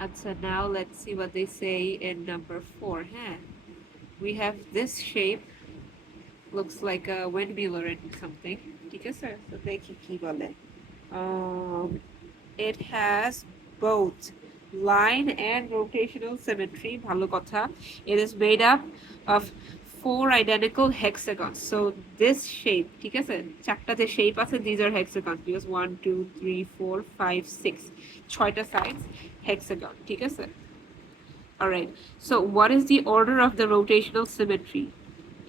Acha, now let's see what they say in number 4. Huh? We have this shape, looks like a windmill or something. ঠিক আছে? So দেখি কি বলে. It has both line and rotational symmetry. ভালো কথা. It is made up of 4 identical hexagons. So this shape, ঠিক আছে? চারটা যে shape আছে, these are hexagons because 1, 2, 3, 4, 5, 6. 6টা sides hexagon, ঠিক আছে? Alright. So what is the order of the rotational symmetry?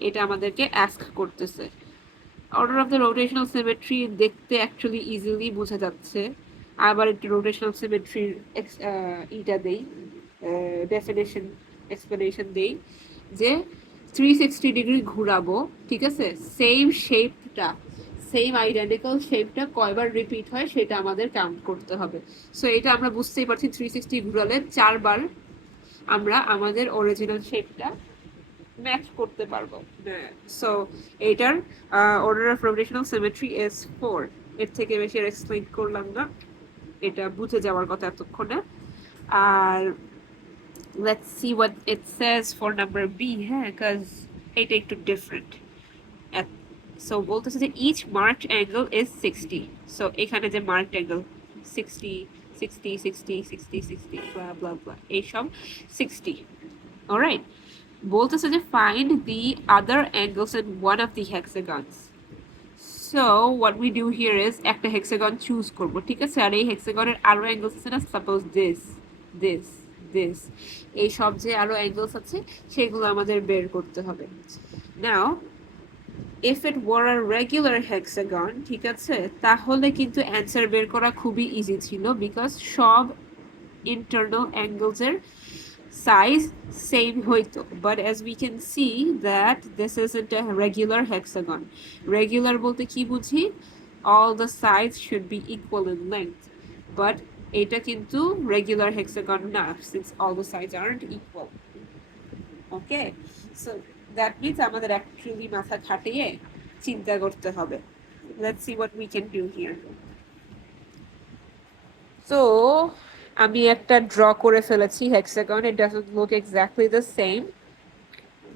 এটা আমাদেরকে ask করতেছে। Order of the rotational symmetry দেখতে actually easily বোঝা যাচ্ছে। আবার একটু rotational symmetry এটা দেই definition explanation দেই যে 360 ডিগ্রি ঘুরাবো, ঠিক আছে, সেম শেপটা, সেম আইডেন্টিক্যাল শেপটা কয়বার রিপিট হয় সেটা আমাদের কাউন্ট করতে হবে। সো এটা আমরা বুঝতেই পারছি 360 ঘুরালে 4বার আমরা আমাদের অরিজিনাল শেপটা ম্যাচ করতে পারবো। সো এটার order of rotational symmetry is 4। এর থেকে বেশি আর এক্সপ্লেইন করলাম না, এটা বুঝে যাওয়ার কথা এতক্ষণে। আর let's see what it says for number B, হ্যাঁ, because এটা একটু ডিফারেন্ট। সো বলতেছে যে each marked angle is 60। So এখানে যে মার্কড অ্যাঙ্গেল 60 60 60 60 60 ব্লা ব্লা ব্লা এইসব 60। অলরাইট, বলতেছে যে find the other angles in one of the hexagons. So what we do here is একটা hexagon choose করব, ঠিক আছে, আর এই hexagonের আরো angles আছে না, suppose this এই সব যে আরো angles আছে সেগুলো আমাদের বের করতে হবে। Now if it were a regular hexagon, ঠিক আছে, তাহলে কিন্তু অ্যান্সার বের করা খুবই ইজি ছিল, বিকজ সব internal angles এর size same হইতো, but as we can see that this isn't a regular hexagon. Regular বলতে কি বুঝি? All the sides should be equal in length, but এটা কিন্তু regular hexagon না, since all the sides aren't equal. Okay, so that means আমাদের actually মাথা খাটিয়ে চিন্তা করতে হবে. Let's see what we can do here. So আমি একটা ড্র করে ফেলেছি hexagon. It doesn't look exactly the same,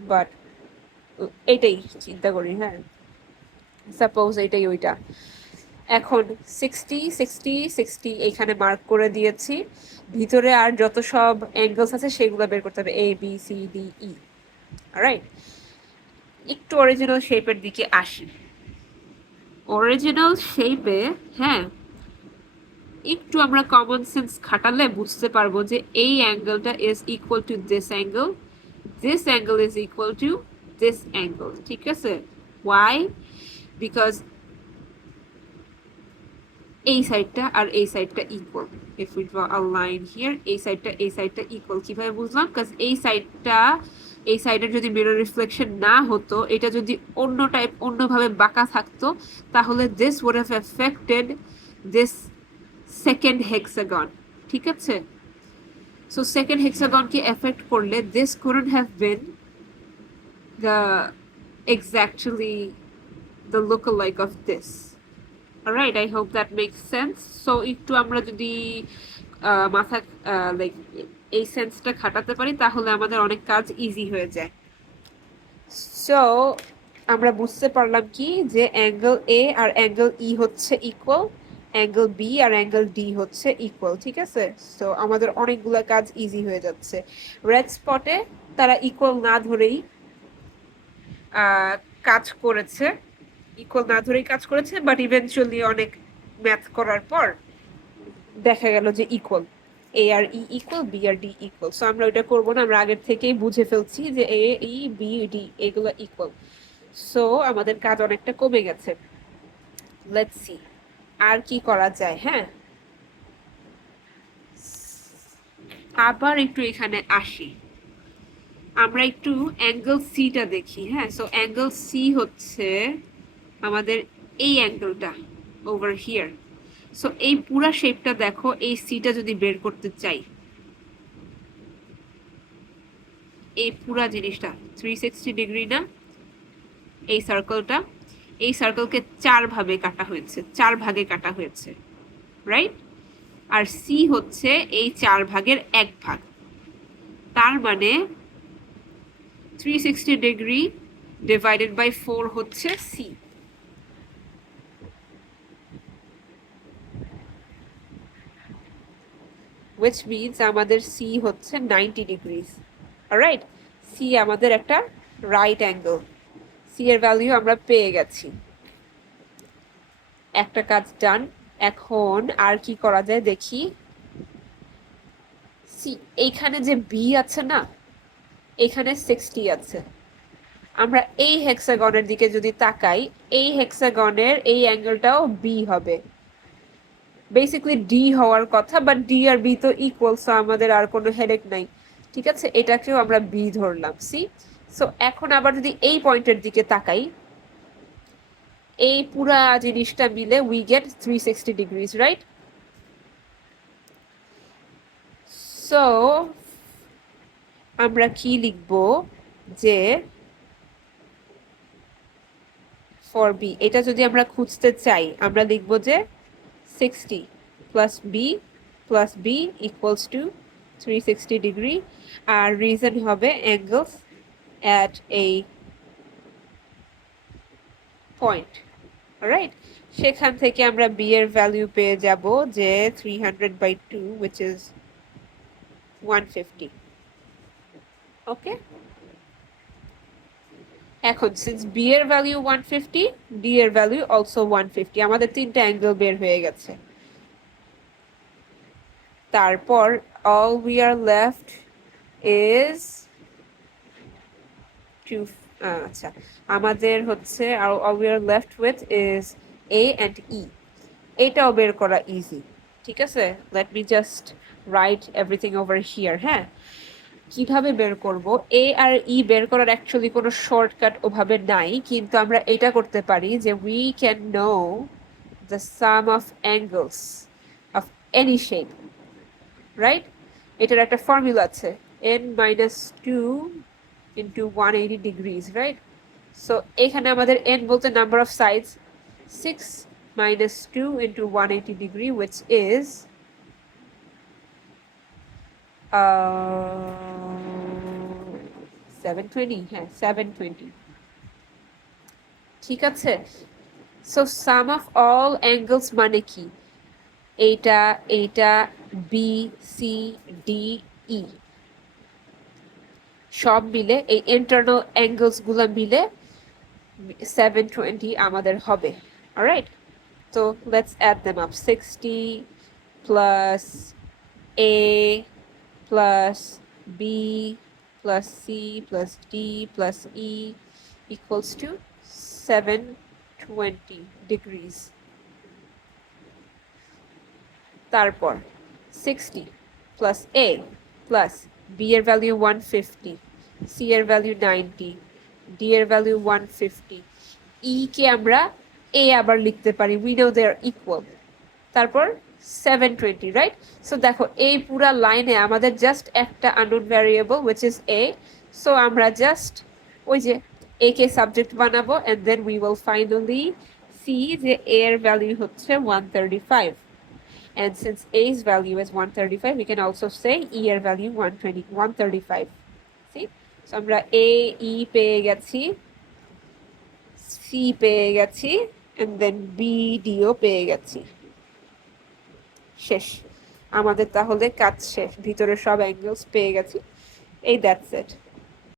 but এটাই চিন্তা করি, হ্যাঁ, সাপোজ এটাই ওইটা। এখন 60 60 60 এখানে মার্ক করে দিয়েছি, ভিতরে আর যত সব অ্যাঙ্গেলস আছে সেগুলো বের করতে হবে, A B C D E. Right, একটু অরিজিনাল শেপের দিকে আসি। অরিজিনাল শেপে, হ্যাঁ, একটু আমরা কমন সেন্স খাটালে বুঝতে পারবো যে এই অ্যাঙ্গেলটা is equal to this angle, this angle is equal to this angle, ঠিক আছে? ওয়াই? বিকজ এই সাইডটা আর এই সাইডটা equal. If we draw a line here, এই সাইডটা ইকুয়াল। কিভাবে বুঝলাম? বিকজ এই সাইডের যদি মিরর রিফ্লেকশন না হতো, এটা যদি অন্যভাবে বাঁকা থাকতো, তাহলে this would have affected this second hexagon, ঠিক আছে? সো সেকেন্ড হেক্সাগনকে এফেক্ট করলে this couldn't have been the exactly the lookalike of this. Alright, I hope that makes sense. So একটু আমরা যদি মাথা লাইক এই সেন্সটা খাটাতে পারি তাহলে আমাদের অনেক কাজ ইজি হয়ে যায়। সো আমরা বুঝতে পারলাম কি যে অ্যাঙ্গেল এ আর অ্যাঙ্গেল ই হচ্ছে ইকুয়াল, অ্যাঙ্গেল বি আর অ্যাঙ্গেল ডি হচ্ছে ইকুয়াল, ঠিক আছে? সো আমাদের অনেকগুলো কাজ ইজি হয়ে যাচ্ছে। রেড স্পটে তারা ইকুয়াল না ধরেই কাজ করেছে, বাট ইভেনচুয়ালি অনেক ম্যাথ করার পর দেখা গেল যে ইকুয়াল, এ আর ই ইকুয়াল, বি আর ডি ইকুয়াল। সো আমরা ওইটা করবো না, আমরা আগের থেকেই বুঝে ফেলছি যে এ ই বি ডি এগুলো ইকুয়াল। সো আমাদের কাজ অনেকটা কমে গেছে। লেটস সি আর কি করা যায়। হ্যাঁ, আবার একটু এখানে আসি, আমরা একটু অ্যাঙ্গেল সিটা দেখি। হ্যাঁ, সো অ্যাঙ্গেল সি হচ্ছে আমাদের এই অ্যাঙ্গেলটা ওভার হিয়ার। সো এই পুরা শেপটা দেখো, এই সিটা যদি বের করতে চাই, এই পুরা জিনিসটা 360 ডিগ্রি না, এই সার্কেলটা, এই সার্কেলকে 4 ভাগে কাটা হয়েছে, রাইট? আর সি হচ্ছে এই 4 ভাগের 1 ভাগ। তার মানে 360 ডিগ্রি ডিভাইডেড বাই 4 হচ্ছে সি। which means আমাদের সি হচ্ছে 90 ডিগ্রিজ। অলরাইট, সি আমাদের একটা রাইট অ্যাঙ্গেল। সি এর ভ্যালু আমরা পেয়ে গেছি। একটা কাজ ডান। এখন আর কি করা যায় দেখি। সি এইখানে যে বি আছে না, এখানে 60 আছে। আমরা এই হেক্সাগনের দিকে যদি তাকাই, এই হেক্সাগনের এই অ্যাঙ্গেলটাও বি হবে। বেসিক্যালি ডি হওয়ার কথা, বাট ডি আর বি তো ইকুয়াল, সো আমাদের আর কোনো হেডেক নাই। ঠিক আছে, এটাকেও আমরা বি ধরলাম। সি, সো এখন আবার যদি এই পয়েন্টের দিকে তাকাই, এই পুরা জিনিসটা মিলে we get 360 degrees, right? So আমরা কি লিখব যে ফর বি, এটা যদি আমরা খুঁজতে চাই আমরা লিখব যে 60 plus B plus B equals to 360 degree. আর রিজন হবে angles at a point, right? সেখান থেকে আমরা বি এর ভ্যালু পেয়ে যাব যে 300/2 which is 150। ওকে, এখন সিন্স বি এর ভ্যালু 150, ডি এর ভ্যালু অলসো 150, আমাদের তিনটা অ্যাঙ্গেল বের হয়ে গেছে। তারপর all we are left is to আচ্ছা, আমাদের হচ্ছে all we are left with is A and E। এটাও বের করা ইজি। ঠিক আছে, let me just write everything over here। হ্যাঁ, কিভাবে বের করব? এ আর ই বের করার অ্যাকচুয়ালি কোনো শর্টকাট ওভাবে নাই, কিন্তু আমরা এটা করতে পারি যে we can know the sum of angles of any shape, right? এটার একটা ফর্মুলা আছে, n-2 into 180 degrees, right? So এখানে আমাদের n বলতে number of sides, 6 minus 2 into 180 degree, which is 720। হ্যাঁ, 720। ঠিক আছে, so some of all angles মানে কি? এইটা, এইটা, বি, সি, ডি, ই সব মিলে এই ইন্টারনাল অ্যাঙ্গেলস গুলো মিলে 720 আমাদের হবে। অলরাইট, তো let's add them up. 60 plus A plus B plus C plus D plus E equals to 720 degrees। তারপর 60 প্লাস এ প্লাস বি এর ভ্যালু 150, সি এর ভ্যালু 90, ডি এর ভ্যালু 150, ই কে আমরা এ আবার লিখতে পারি, we know they are equal. তারপর 720, রাইট? সো দেখো এই পুরা লাইনে আমাদের জাস্ট একটা unknown variable which is a, so আমরা জাস্ট ওই যে a কে সাবজেক্ট বানাবো and then we will finally see যে a এর ভ্যালু হচ্ছে 135, and since a's value is 135 we can also say e এর ভ্যালু 135। see, so আমরা a e পেয়ে গেছি, c পেয়ে গেছি, and then b d ও পেয়ে গেছি। শেষ, আমাদের তাহলে কাজ শেষ, ভিতরে সব অ্যাঙ্গেলস পেয়ে গেছি। এই দ্যাটস ইট।